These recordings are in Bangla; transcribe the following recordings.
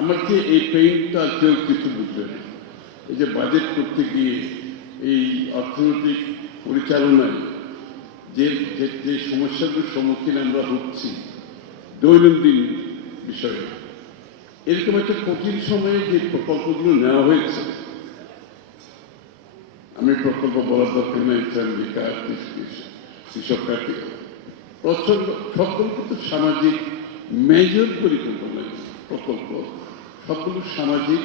আমাকে এই পেইনটা কেউ কিছু বুঝবে না। এই যে বাজেট করতে গিয়ে এই অর্থনৈতিক পরিচালনায় যে যে সমস্যাগুলোর সম্মুখীন আমরা হচ্ছি দৈনন্দিন বিষয়ে, এরকম একটা কঠিন সময়ে যে প্রকল্পগুলো নেওয়া হয়েছে, আমি প্রকল্প বলার দরকার নাই, ফ্যামিলি কার্ড, কৃষক কার্ড, প্রচন্ড সকল কিন্তু সামাজিক মেজর পরিকল্পনা প্রকল্প, সবগুলো সামাজিক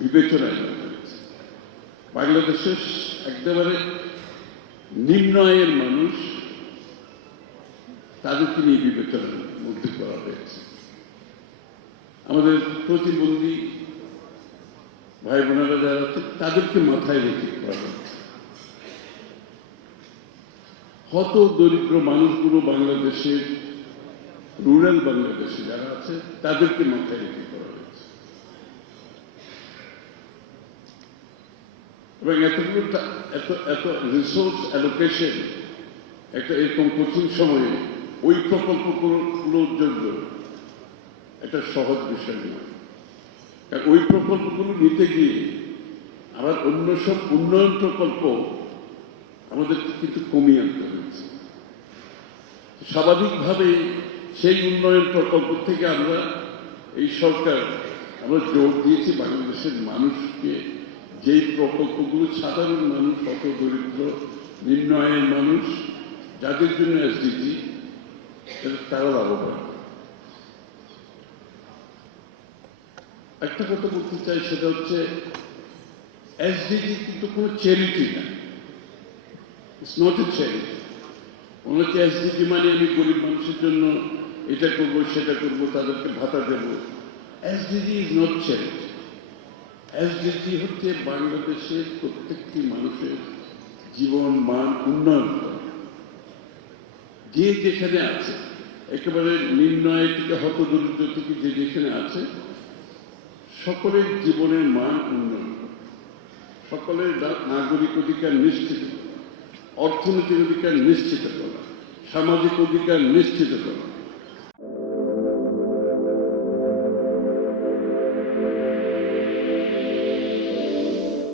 বিবেচনায় নেওয়া হয়েছে। বাংলাদেশের একেবারে নিম্ন আয়ের মানুষ, তাদেরকে নিয়ে বিবেচনার মধ্যে করা হয়েছে। আমাদের প্রতিবন্ধী ভাই বোনেরা যারা আছে তাদেরকে মাথায় রেখে করা হয়েছে। হত দরিদ্র মানুষগুলো বাংলাদেশের, রুরাল বাংলাদেশে যারা আছে তাদেরকে মাথায় রেখে করা হয়েছে। এবং এতগুলো এত রিসোর্স অ্যালোকেশন একটা এরকম কঠিন সময়ে ওই প্রকল্পগুলোর জন্য একটা সহজ বিষয় নয়। কারণ ওই প্রকল্পগুলো নিতে গিয়ে আবার অন্য সব উন্নয়ন প্রকল্প আমাদের কিন্তু কমিয়ে আনতে হয়েছে। স্বাভাবিকভাবে সেই উন্নয়ন প্রকল্প থেকে আমরা এই সরকার আমরা জোর দিয়েছি বাংলাদেশের মানুষকে, যেই প্রকল্পগুলো সাধারণ মানুষ, অত দরিদ্র নিম্ন আয়ের মানুষ যাদের জন্য এসডিজি, তারা লাভবান। একটা কথা বলতে চাই, সেটা হচ্ছে এসডিজি কিন্তু কোনো চ্যারিটি না, ইটস নট এ চ্যারিটি। মনে হচ্ছে এসডিজি মানে আমি গরিব মানুষের জন্য এটা করবো সেটা করবো, তাদেরকে ভাতা দেব। SDG is not charity. SDG হচ্ছে বাংলাদেশের প্রত্যেকটি মানুষের জীবন মান উন্নয়ন করা। যে যেখানে আছে, একেবারে নিম্ন আয় থেকে হত দরিদ্র থেকে যে যেখানে আছে, সকলের জীবনের মান উন্নয়ন করা, সকলের নাগরিক অধিকার নিশ্চিত করা, অর্থনৈতিক অধিকার নিশ্চিত করা, সামাজিক অধিকার নিশ্চিত করা,